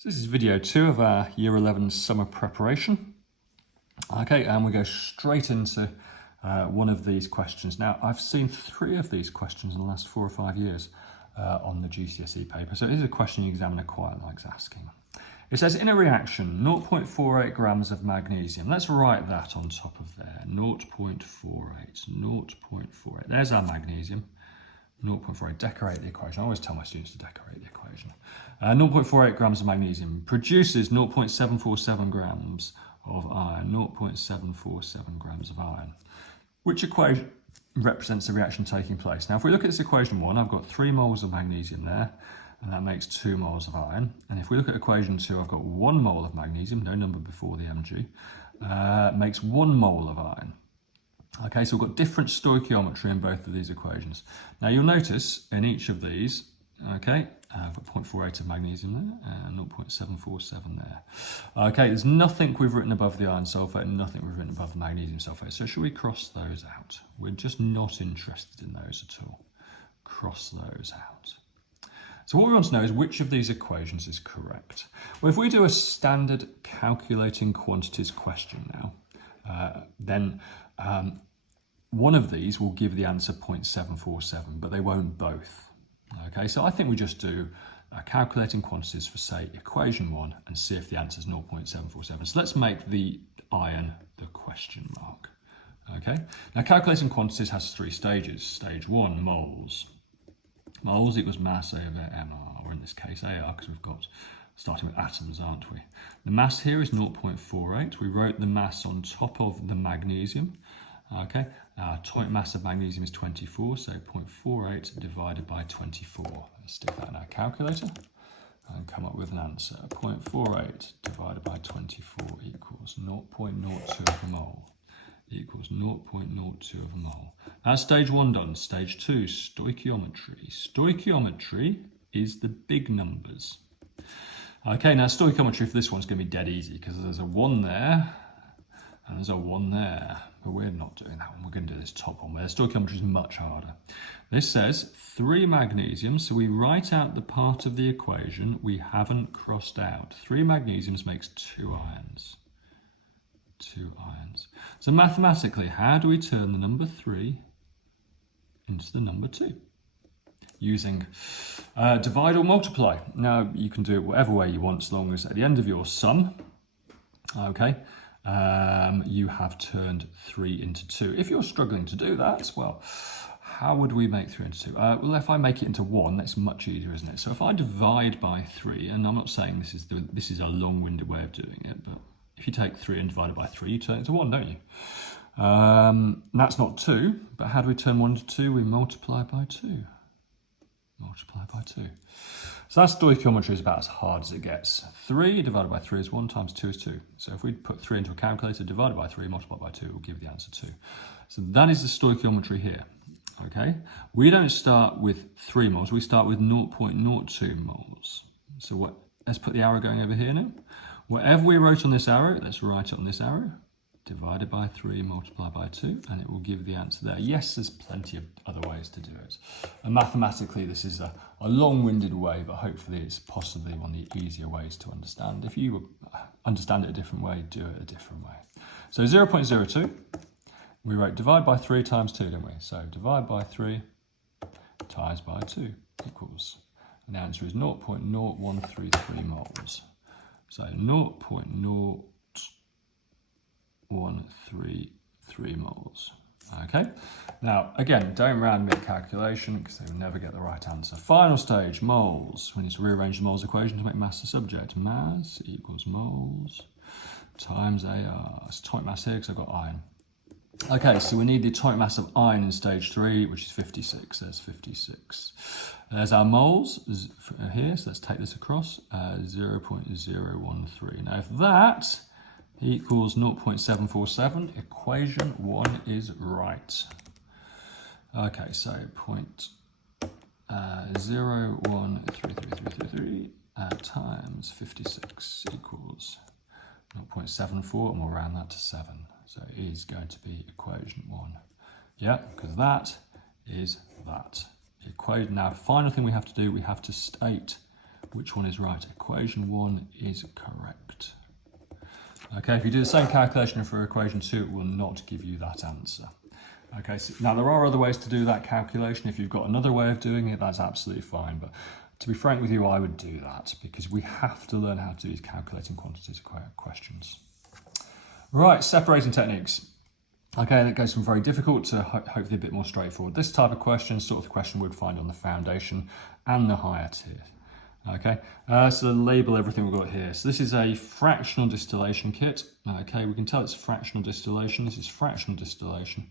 So this is video 2 of our Year 11 summer preparation. Okay, and we go straight into one of these questions. Now, I've seen 3 of these questions in the last 4 or 5 years on the GCSE paper, so it is a question the examiner quite likes asking. It says, in a reaction, 0.48 grams of magnesium. Let's write that on top of there, 0.48, 0.48. There's our magnesium. 0.48, decorate the equation. I always tell my students to decorate the equation. 0.48 grams of magnesium produces 0.747 grams of iron, 0.747 grams of iron. Which equation represents the reaction taking place? Now, if we look at this equation 1, I've got 3 moles of magnesium there, and that makes 2 moles of iron. And if we look at equation 2, I've got 1 mole of magnesium, no number before the Mg, makes 1 mole of iron. Okay, so we've got different stoichiometry in both of these equations. Now you'll notice in each of these, okay, I've got 0.48 of magnesium there and 0.747 there. Okay, there's nothing we've written above the iron sulfate and nothing we've written above the magnesium sulfate. So should we cross those out? We're just not interested in those at all. Cross those out. So what we want to know is which of these equations is correct. Well, if we do a standard calculating quantities question now, then one of these will give the answer 0.747, but they won't both. Okay, so I think we just do calculating quantities for, say, equation 1 and see if the answer is 0.747. So let's make the iron the question mark. Okay, now calculating quantities has 3 stages. Stage 1, moles. Moles equals mass over mR, or in this case AR, because we've got starting with atoms, aren't we? The mass here is 0.48. We wrote the mass on top of the magnesium. Okay, atomic mass of magnesium is 24, so 0.48 divided by 24. Let's stick that in our calculator and come up with an answer. 0.48 divided by 24 equals 0.02 of a mole. Equals 0.02 of a mole. That's stage 1 done. Stage 2, stoichiometry. Stoichiometry is the big numbers. Okay, now stoichiometry for this one's going to be dead easy because there's a 1 there and there's a 1 there. But we're not doing that one. We're going to do this top one where the stoichiometry is much harder. This says 3 magnesiums, so we write out the part of the equation we haven't crossed out. 3 magnesiums makes 2 irons. 2 irons. So mathematically, how do we turn the number 3 into the number 2? Using divide or multiply. Now, you can do it whatever way you want, as long as at the end of your sum, okay, you have turned 3 into 2. If you're struggling to do that, well, how would we make 3 into 2? Well, if I make it into 1, that's much easier, isn't it? So if I divide by 3, and I'm not saying this is a long-winded way of doing it, but if you take 3 and divide it by 3, you turn it into 1, don't you? That's not 2, but how do we turn 1 into 2? We multiply by 2. Multiply by 2. So that stoichiometry is about as hard as it gets. 3 divided by 3 is 1 times 2 is 2. So if we put 3 into a calculator, divide by 3, multiply by 2, it will give the answer 2. So that is the stoichiometry here. Okay, we don't start with 3 moles, we start with 0.02 moles. So let's put the arrow going over here now. Whatever we wrote on this arrow, let's write it on this arrow. Divided by 3, multiply by 2, and it will give the answer there. Yes, there's plenty of other ways to do it. And mathematically, this is a long-winded way, but hopefully it's possibly one of the easier ways to understand. If you understand it a different way, do it a different way. So 0.02, we wrote divide by 3 times 2, didn't we? So divide by 3 times by 2 equals, and the answer is 0.0133 moles. So 0.0133 moles. Okay, now again, don't round me at calculation because they will never get the right answer. Final stage, moles. We need to rearrange the moles equation to make mass the subject. Mass equals moles times AR. It's atomic mass here because I've got iron. Okay, so we need the atomic mass of iron in stage 3, which is 56. There's 56. There's our moles here, so let's take this across. 0.013. Now, if that equals 0.747, equation 1 is right. Okay, so 0.013333 times 56 equals 0.74, and we'll round that to 7. So it is going to be equation 1. Yeah, because that is that. Equation. Now, final thing we have to do, we have to state Which one is right? Equation 1 is correct. Okay, if you do the same calculation for equation 2, it will not give you that answer. Okay, so now there are other ways to do that calculation. If you've got another way of doing it, that's absolutely fine. But to be frank with you, I would do that because we have to learn how to do these calculating quantities questions. Right, separating techniques. Okay, that goes from very difficult to hopefully a bit more straightforward. This type of question, sort of question we'd find on the foundation and the higher tier. Okay, so label everything we've got here. So this is a fractional distillation kit. Okay, we can tell it's fractional distillation. This is fractional distillation.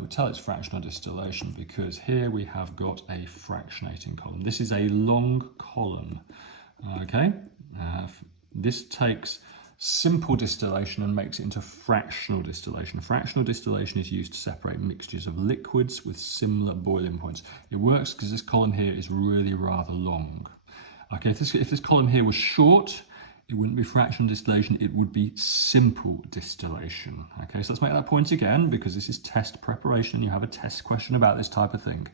We tell it's fractional distillation because here we have got a fractionating column. This is a long column. Okay, this takes simple distillation and makes it into fractional distillation. Fractional distillation is used to separate mixtures of liquids with similar boiling points. It works because this column here is really rather long. Okay, if this column here was short, it wouldn't be fractional distillation, it would be simple distillation. Okay, so let's make that point again because this is test preparation. You have a test question about this type of thing.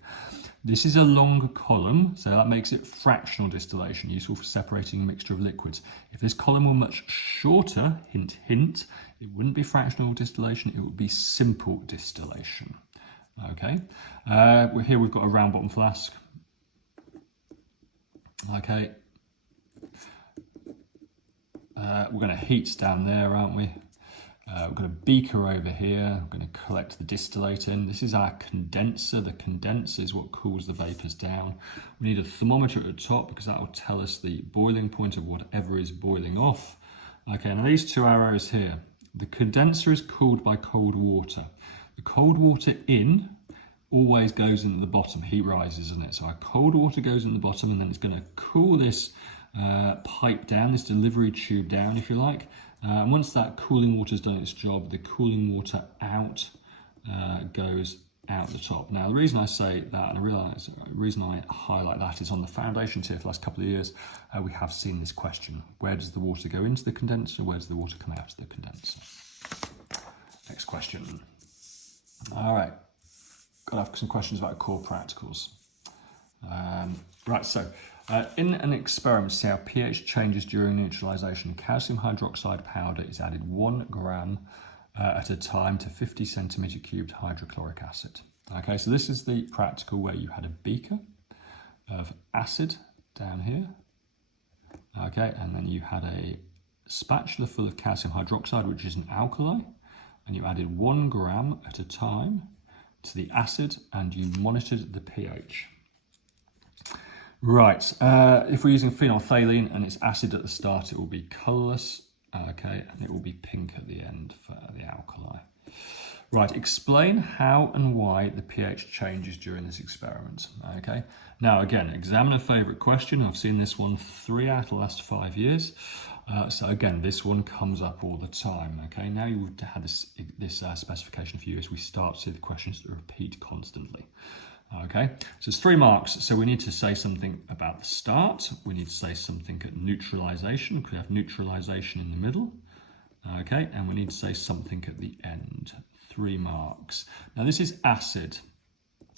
This is a long column, so that makes it fractional distillation, useful for separating a mixture of liquids. If this column were much shorter, hint, hint, it wouldn't be fractional distillation, it would be simple distillation. Okay, here we've got a round bottom flask. Okay, we're going to heat down there, aren't we? We've got a beaker over here. We're going to collect the distillate in. This is our condenser. The condenser is what cools the vapors down. We need a thermometer at the top because that will tell us the boiling point of whatever is boiling off. Okay, now these two arrows here. The condenser is cooled by cold water. The cold water in always goes in at the bottom. Heat rises, isn't it? So our cold water goes in the bottom and then it's going to cool this pipe down, this delivery tube down, if you like. And once that cooling water's done its job, the cooling water out goes out the top. Now, the reason I say that, and the reason I highlight that is on the foundation tier for the last couple of years, we have seen this question. Where does the water go into the condenser? Where does the water come out of the condenser? Next question. All right. Got to have some questions about core practicals. Right, so in an experiment, see how pH changes during neutralization. Calcium hydroxide powder is added 1 gram at a time to 50 centimeter cubed hydrochloric acid. Okay, so this is the practical where you had a beaker of acid down here. Okay, and then you had a spatula full of calcium hydroxide, which is an alkali, and you added 1 gram at a time to the acid and you monitored the pH. Right, if we're using phenolphthalein and it's acid at the start, it will be colourless, okay, and it will be pink at the end for the alkali. Right, explain how and why the pH changes during this experiment, okay. Now again, examiner favourite question, I've seen this one 3 out of the last 5 years. So again, this one comes up all the time, okay. Now you've had this specification for you as we start to see the questions that repeat constantly. Okay, so it's 3 marks. So we need to say something about the start. We need to say something at neutralization, because we have neutralization in the middle. Okay, and we need to say something at the end. 3 marks. Now this is acid.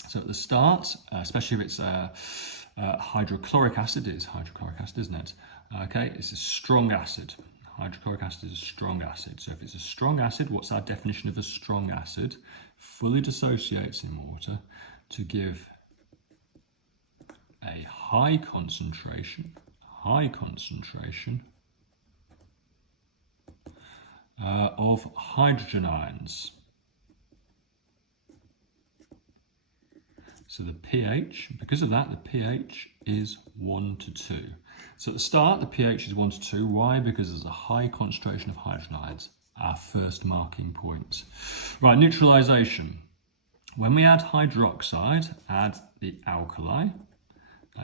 So at the start, especially if it's hydrochloric acid, it is hydrochloric acid, isn't it? Okay, it's a strong acid. Hydrochloric acid is a strong acid. So if it's a strong acid, what's our definition of a strong acid? Fully dissociates in water to give a high concentration of hydrogen ions. So the pH, because of that, the pH is 1 to 2. So at the start, the pH is 1 to 2. Why? Because there's a high concentration of hydrogen ions, our first marking point. Right, neutralization. When we add hydroxide, add the alkali.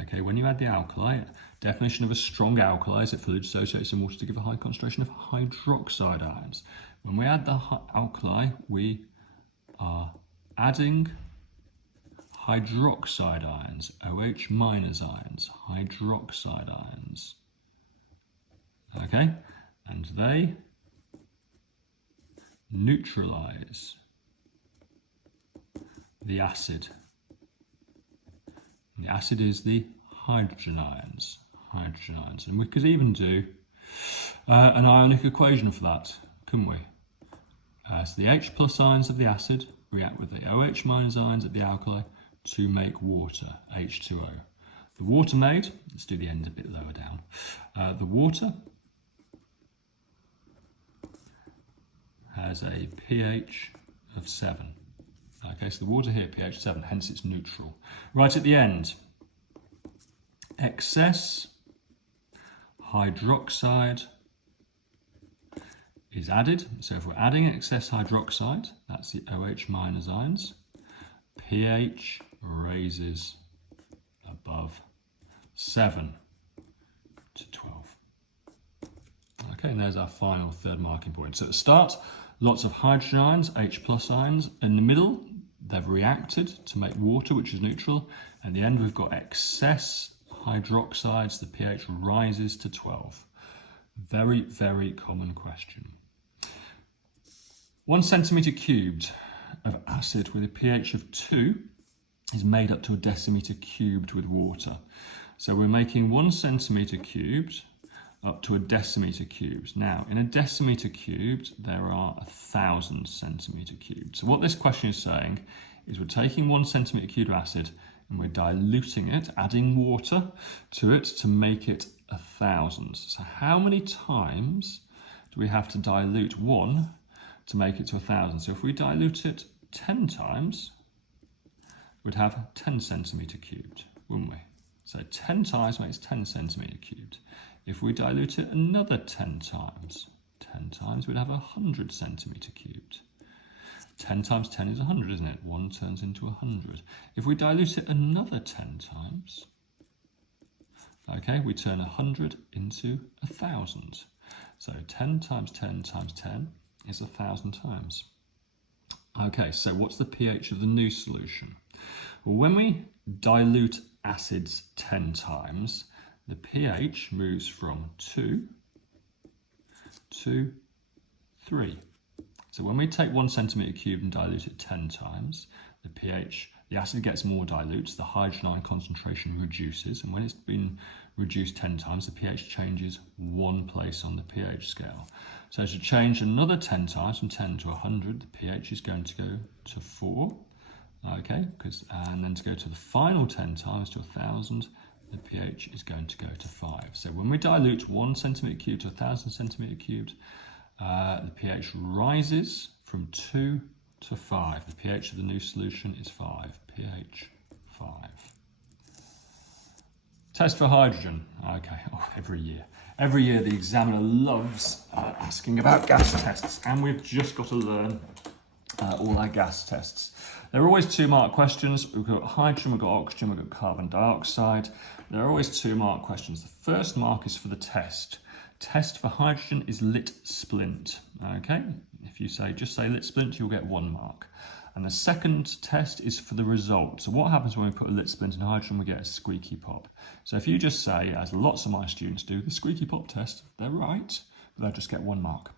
Okay, when you add the alkali, definition of a strong alkali is it fully dissociates in water to give a high concentration of hydroxide ions. When we add the alkali, we are adding hydroxide ions, OH minus ions, hydroxide ions. Okay, and they neutralize the acid. The acid is the hydrogen ions. hydrogen ions. And we could even do an ionic equation for that, couldn't we? So the H plus ions of the acid react with the OH minus ions of the alkali to make water, H2O. The water made, let's do the end a bit lower down. The water has a pH of 7. Okay, so the water here, pH 7, hence it's neutral. Right at the end, excess hydroxide is added. So if we're adding excess hydroxide, that's the OH minus ions, pH raises above 7 to 12. Okay, and there's our final third marking point. So at the start, lots of hydrogen ions, H plus ions. In the middle, they've reacted to make water, which is neutral. At the end, we've got excess hydroxides. The pH rises to 12. Very, very common question. 1 centimetre cubed of acid with a pH of 2 is made up to a decimetre cubed with water. So we're making 1 centimetre cubed up to a decimetre cubed. Now, in a decimetre cubed, there are 1,000 centimetre cubed. So what this question is saying is we're taking 1 centimetre cubed of acid and we're diluting it, adding water to it to make it 1,000. So how many times do we have to dilute 1 to make it to 1,000? So if we dilute it 10 times, we'd have 10 centimetre cubed, wouldn't we? So 10 times makes 10 centimetre cubed. If we dilute it another 10 times, we'd have 100 centimetre cubed. 10 times 10 is 100, isn't it? 1 turns into 100. If we dilute it another 10 times, okay, we turn 100 into 1,000. So 10 times 10 times 10 is 1,000 times. Okay, so what's the pH of the new solution? Well, when we dilute acids 10 times, the pH moves from 2 to 3. So when we take 1 centimetre cubed and dilute it 10 times, the pH, the acid gets more dilute, the hydrogen ion concentration reduces, and when it's been reduced 10 times, the pH changes 1 place on the pH scale. So to change another 10 times, from 10 to 100, the pH is going to go to 4, okay, and then to go to the final 10 times to 1,000, the pH is going to go to 5. So when we dilute 1 centimetre cubed to 1,000 centimetre cubed, the pH rises from 2 to 5. The pH of the new solution is 5. pH 5. Test for hydrogen. Okay, every year. Every year the examiner loves asking about gas tests, and we've just got to learn all our gas tests. There are always 2-mark questions. We've got hydrogen, we've got oxygen, we've got carbon dioxide. There are always 2-mark questions. The first mark is for the test. Test for hydrogen is lit splint. Okay, if you just say lit splint, you'll get 1 mark. And the second test is for the result. So what happens when we put a lit splint in hydrogen? We get a squeaky pop. So if you just say, as lots of my students do, the squeaky pop test, they're right, but they'll just get 1 mark.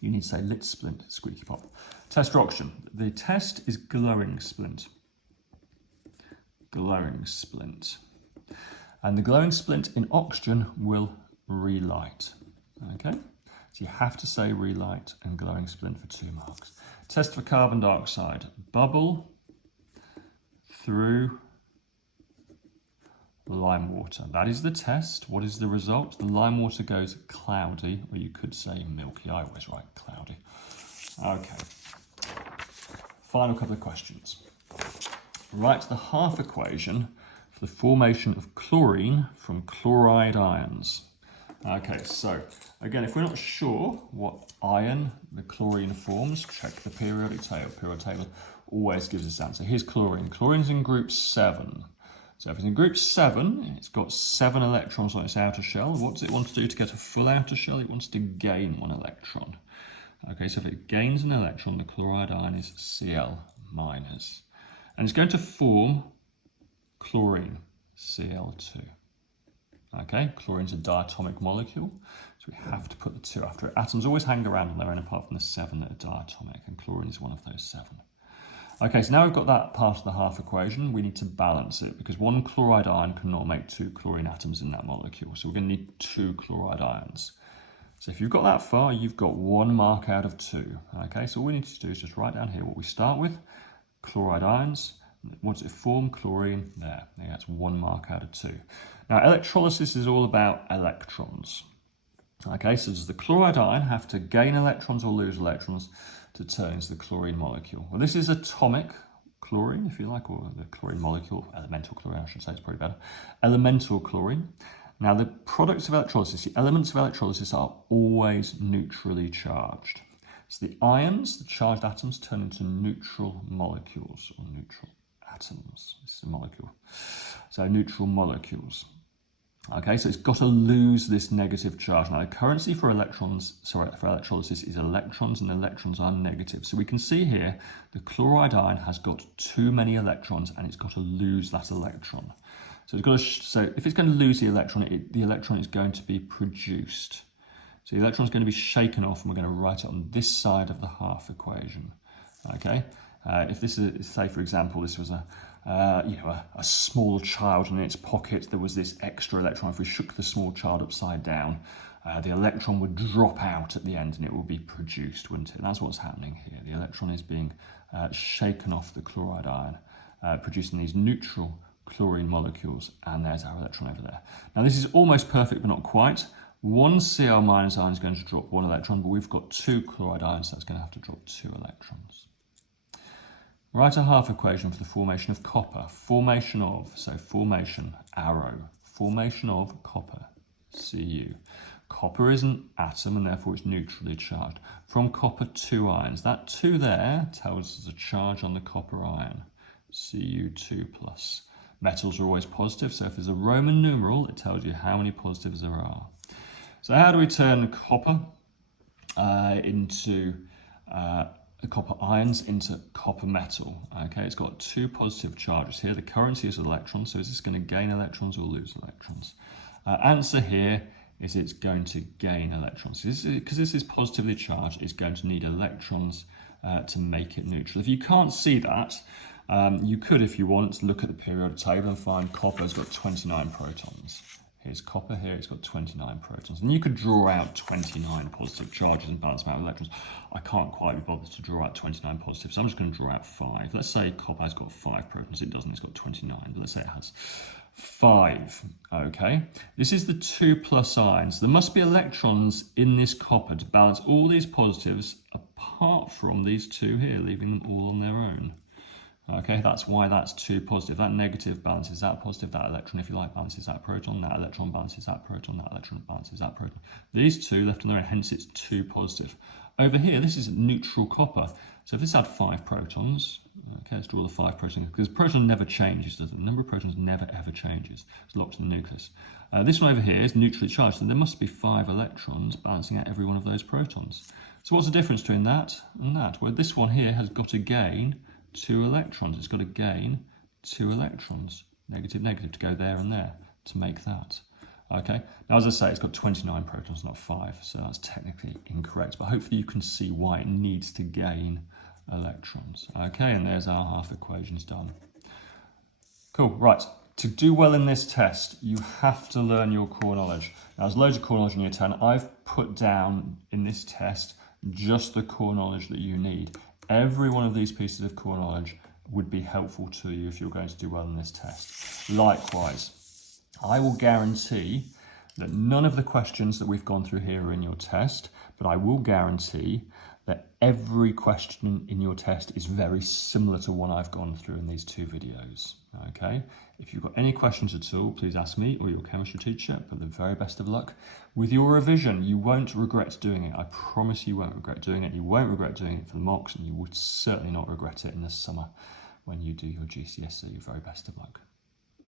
You need to say lit splint, squeaky pop. Test for oxygen. The test is glowing splint. Glowing splint. And the glowing splint in oxygen will relight. Okay, so you have to say relight and glowing splint for 2 marks. Test for carbon dioxide. Bubble through lime water. That is the test. What is the result? The lime water goes cloudy, or you could say milky. I always write cloudy. Okay. Final couple of questions. Write the half equation for the formation of chlorine from chloride ions. Okay, so again, if we're not sure what ion the chlorine forms, check the periodic table. Periodic table always gives us that. So here's chlorine. Chlorine's in group 7. So if it's in group 7, it's got 7 electrons on its outer shell. What does it want to do to get a full outer shell? It wants to gain 1 electron. Okay, so if it gains an electron, the chloride ion is Cl-. And it's going to form chlorine, Cl2. Okay, chlorine's a diatomic molecule, so we have to put the 2 after it. Atoms always hang around on their own apart from the 7 that are diatomic, and chlorine is one of those 7. Okay, so now we've got that part of the half equation, we need to balance it because one chloride ion cannot make two chlorine atoms in that molecule. So we're going to need two chloride ions. So if you've got that far, you've got 1 mark out of 2. Okay, so all we need to do is just write down here what we start with. Chloride ions. What does it form? Chlorine. There. That's 1 mark out of 2. Now, electrolysis is all about electrons. Okay, so does the chloride ion have to gain electrons or lose electrons to turn into the chlorine molecule? Well, this is atomic chlorine, if you like, or the chlorine molecule, elemental chlorine, I should say, it's probably better. Elemental chlorine. Now, the products of electrolysis, the elements of electrolysis are always neutrally charged. So the ions, the charged atoms, turn into neutral molecules, or neutral atoms. This is a molecule. So neutral molecules. Okay, so it's got to lose this negative charge. Now, the currency for electrolysis is electrons, and electrons are negative. So we can see here the chloride ion has got too many electrons, and it's got to lose that electron. So it's got to, so if it's going to lose the electron is going to be produced. So the electron is going to be shaken off, and we're going to write it on this side of the half equation. Okay, if this is, say for example, this was a small child, and in its pocket there was this extra electron. If we shook the small child upside down, the electron would drop out at the end, and it will be produced, wouldn't it? That's what's happening here. The electron is being shaken off the chloride ion, producing these neutral chlorine molecules, and there's our electron over there. Now this is almost perfect, but not quite. One Cl- ion is going to drop 1 electron, but we've got 2 chloride ions, so that's going to have to drop 2 electrons. Write a half equation for the formation of copper. Formation of, so formation, arrow, formation of copper, Cu. Copper is an atom, and therefore it's neutrally charged. From copper, 2 ions. That 2 there tells us a charge on the copper ion, Cu2+. Metals are always positive, so if there's a Roman numeral, it tells you how many positives there are. So how do we turn copper into copper ions into copper metal? Okay, it's got 2 positive charges here. The currency is electrons, so is this going to gain electrons or lose electrons? Answer here is it's going to gain electrons. Because this is positively charged, it's going to need electrons to make it neutral. If you can't see that, you could, if you want, look at the periodic table and find copper's got 29 protons. Here's copper, here it's got 29 protons. And you could draw out 29 positive charges and balance them out with electrons. I can't quite be bothered to draw out 29 positive, so I'm just going to draw out 5. Let's say copper has got 5 protons. It doesn't, it's got 29. But let's say it has 5. Okay, this is the 2+ ions. There must be electrons in this copper to balance all these positives apart from these 2 here, leaving them all on their own. Okay, that's why that's 2 positive. That negative balances that positive. That electron, if you like, balances that proton. That electron balances that proton. That electron balances that proton. These 2 left on their own, hence it's 2 positive. Over here, this is neutral copper. So if this had 5 protons, okay, let's draw the 5 protons, because proton never changes, does it? The number of protons never ever changes. It's locked in the nucleus. This one over here is neutrally charged, so there must be 5 electrons balancing out every one of those protons. So what's the difference between that and that? Well, this one here has got to gain 2 electrons. It's got to gain 2 electrons, negative, negative, to go there and there to make that. Okay, now as I say, it's got 29 protons, not 5, so that's technically incorrect, but hopefully you can see why it needs to gain electrons. Okay, and there's our half equations done. Cool, right. To do well in this test, you have to learn your core knowledge. Now, there's loads of core knowledge in year 10. I've put down in this test just the core knowledge that you need. Every one of these pieces of core knowledge would be helpful to you if you're going to do well in this test. Likewise, I will guarantee that none of the questions that we've gone through here are in your test, but I will guarantee that every question in your test is very similar to one I've gone through in these 2 videos. Okay, if you've got any questions at all, please ask me or your chemistry teacher, but the very best of luck with your revision. You won't regret doing it. I promise you won't regret doing it. You won't regret doing it for the mocks, and you would certainly not regret it in the summer when you do your GCSE. Very best of luck.